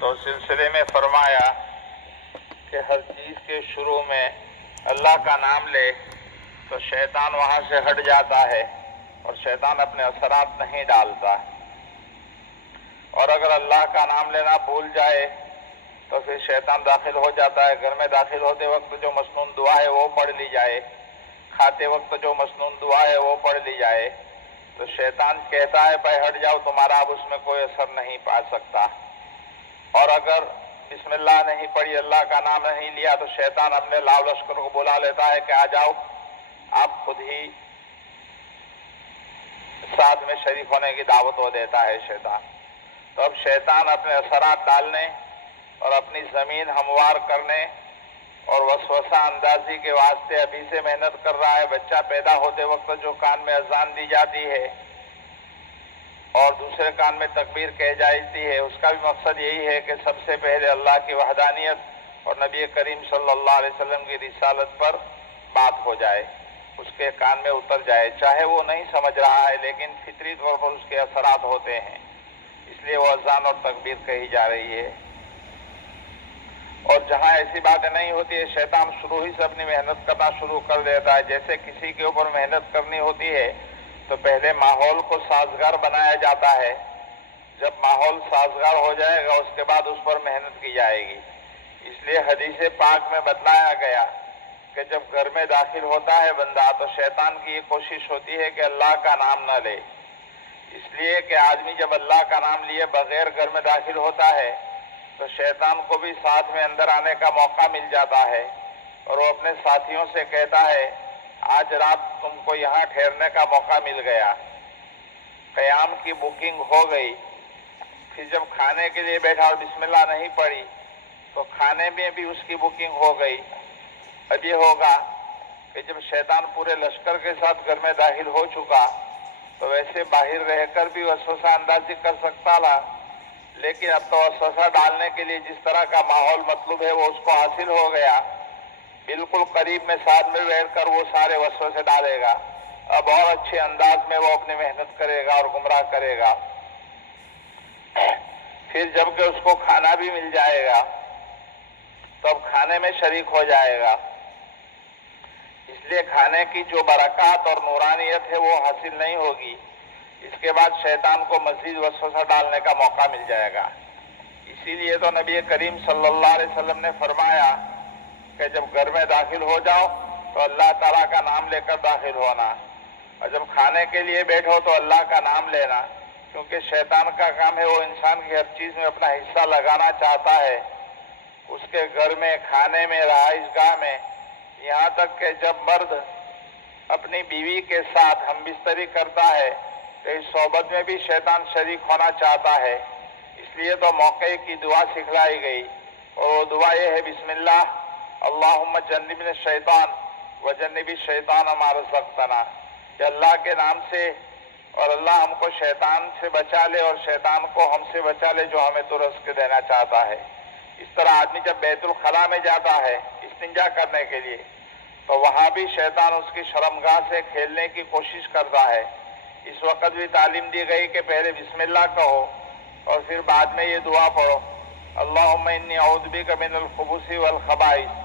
تو سلسلے میں فرمایا کہ ہر چیز کے شروع میں اللہ کا نام لے تو شیطان وہاں سے ہٹ جاتا ہے اور شیطان اپنے اثرات نہیں ڈالتا، اور اگر اللہ کا نام لینا بھول جائے تو پھر شیطان داخل ہو جاتا ہے۔ گھر میں داخل ہوتے وقت جو مسنون دعا ہے وہ پڑھ لی جائے، کھاتے وقت جو مسنون دعا ہے وہ پڑھ لی جائے تو شیطان کہتا ہے بھائی ہٹ جاؤ، تمہارا اب اس میں کوئی اثر نہیں پا سکتا۔ اور اگر بسم اللہ نہیں پڑھی، اللہ کا نام نہیں لیا تو شیطان اپنے لاؤ لشکر کو بلا لیتا ہے کہ آ جاؤ، آپ خود ہی ساتھ میں شریک ہونے کی دعوت وہ دیتا ہے شیطان۔ تو اب شیطان اپنے اثرات ڈالنے اور اپنی زمین ہموار کرنے اور وسوسہ اندازی کے واسطے ابھی سے محنت کر رہا ہے۔ بچہ پیدا ہوتے وقت جو کان میں اذان دی جاتی ہے اور دوسرے کان میں تکبیر کہی جاتی ہے، اس کا بھی مقصد یہی ہے کہ سب سے پہلے اللہ کی وحدانیت اور نبی کریم صلی اللہ علیہ وسلم کی رسالت پر بات ہو جائے، اس کے کان میں اتر جائے، چاہے وہ نہیں سمجھ رہا ہے لیکن فطری طور پر اس کے اثرات ہوتے ہیں، اس لیے وہ اذان اور تکبیر کہی جا رہی ہے۔ اور جہاں ایسی باتیں نہیں ہوتی ہے شیطان شروع ہی سے اپنی محنت کرنا شروع کر دیتا ہے۔ جیسے کسی کے اوپر محنت کرنی ہوتی ہے تو پہلے ماحول کو سازگار بنایا جاتا ہے، جب ماحول سازگار ہو جائے گا اس کے بعد اس پر محنت کی جائے گی۔ اس لیے حدیث پاک میں بتلایا گیا کہ جب گھر میں داخل ہوتا ہے بندہ تو شیطان کی یہ کوشش ہوتی ہے کہ اللہ کا نام نہ لے، اس لیے کہ آدمی جب اللہ کا نام لیے بغیر گھر میں داخل ہوتا ہے تو شیطان کو بھی ساتھ میں اندر آنے کا موقع مل جاتا ہے، اور وہ اپنے ساتھیوں سے کہتا ہے آج رات تم کو یہاں ٹھہرنے کا موقع مل گیا، قیام کی بکنگ ہو گئی۔ پھر جب کھانے کے لیے بیٹھا اور بسم اللہ نہیں پڑھی تو کھانے میں بھی اس کی بکنگ ہو گئی۔ اب یہ ہوگا کہ جب شیطان پورے لشکر کے ساتھ گھر میں داخل ہو چکا تو ویسے باہر رہ کر بھی وسوسہ اندازی کر سکتا تھا، لیکن اب تو وسوسہ ڈالنے کے لیے جس طرح کا ماحول مطلوب ہے وہ اس کو حاصل ہو گیا، بالکل قریب میں ساتھ میں بیٹھ کر وہ سارے وسوسے ڈالے گا، اب اور اچھے انداز میں وہ اپنی محنت کرے گا اور گمراہ کرے گا۔ پھر جب کہ اس کو کھانا بھی مل جائے گا تو اب کھانے میں شریک ہو جائے گا، اس لیے کھانے کی جو برکات اور نورانیت ہے وہ حاصل نہیں ہوگی، اس کے بعد شیطان کو مزید وسوسہ ڈالنے کا موقع مل جائے گا۔ اسی لیے تو نبی کریم صلی اللہ علیہ وسلم نے فرمایا کہ جب گھر میں داخل ہو جاؤ تو اللہ تعالیٰ کا نام لے کر داخل ہونا، اور جب کھانے کے لیے بیٹھو تو اللہ کا نام لینا، کیونکہ شیطان کا کام ہے وہ انسان کی ہر چیز میں اپنا حصہ لگانا چاہتا ہے، اس کے گھر میں، کھانے میں، رہائش گاہ میں، یہاں تک کہ جب مرد اپنی بیوی کے ساتھ ہم بستری کرتا ہے تو اس صحبت میں بھی شیطان شریک ہونا چاہتا ہے، اس لیے تو موقع کی دعا سکھلائی گئی، اور وہ دعا یہ ہے بسم اللہ اللہم جنبنا الشیطان وجنب الشیطان ما رزقتنا، کہ اللہ کے نام سے اور اللہ ہم کو شیطان سے بچا لے اور شیطان کو ہم سے بچا لے جو ہمیں تو رزق دینا چاہتا ہے۔ اس طرح آدمی جب بیت الخلاء میں جاتا ہے استنجا کرنے کے لیے تو وہاں بھی شیطان اس کی شرمگاہ سے کھیلنے کی کوشش کرتا ہے، اس وقت بھی تعلیم دی گئی کہ پہلے بسم اللہ کہو اور پھر بعد میں یہ دعا پڑھو اللہم انی اعوذ بک من الخبث والخبائث۔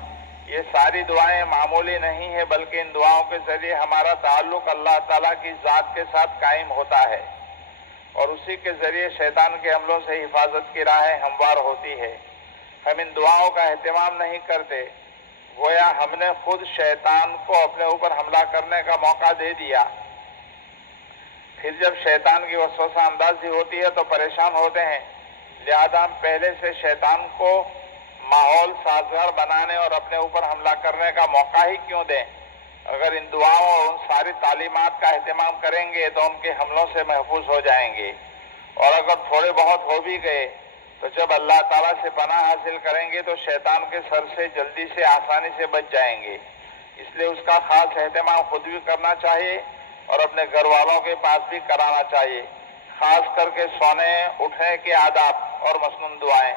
یہ ساری دعائیں معمولی نہیں ہیں بلکہ ان دعاؤں کے ذریعے ہمارا تعلق اللہ تعالیٰ کی ذات کے ساتھ قائم ہوتا ہے، اور اسی کے ذریعے شیطان کے حملوں سے حفاظت کی راہیں ہموار ہوتی ہے۔ ہم ان دعاؤں کا اہتمام نہیں کرتے، گویا ہم نے خود شیطان کو اپنے اوپر حملہ کرنے کا موقع دے دیا۔ پھر جب شیطان کی وسوسہ اندازی ہوتی ہے تو پریشان ہوتے ہیں، لہذا ہم پہلے سے شیطان کو ماحول سازگار بنانے اور اپنے اوپر حملہ کرنے کا موقع ہی کیوں دیں؟ اگر ان دعاؤں اور ان ساری تعلیمات کا اہتمام کریں گے تو ان کے حملوں سے محفوظ ہو جائیں گے، اور اگر تھوڑے بہت ہو بھی گئے تو جب اللہ تعالیٰ سے پناہ حاصل کریں گے تو شیطان کے سر سے جلدی سے آسانی سے بچ جائیں گے۔ اس لیے اس کا خاص اہتمام خود بھی کرنا چاہیے اور اپنے گھر والوں کے پاس بھی کرانا چاہیے، خاص کر کے سونے اٹھنے کے آداب اور مسنون دعائیں،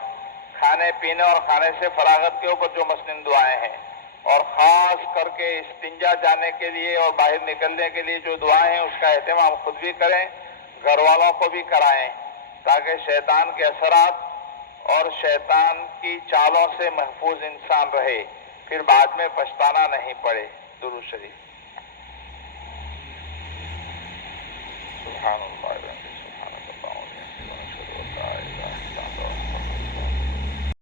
کھانے پینے اور کھانے سے فراغت کے اوپر جو مسنون دعائیں ہیں، اور خاص کر کے استنجا جانے کے لیے اور باہر نکلنے کے لیے جو دعائیں ہیں اس کا اہتمام خود بھی کریں، گھر والوں کو بھی کرائیں، تاکہ شیطان کے اثرات اور شیطان کی چالوں سے محفوظ انسان رہے، پھر بعد میں پچھتانا نہیں پڑے۔ درود شریف۔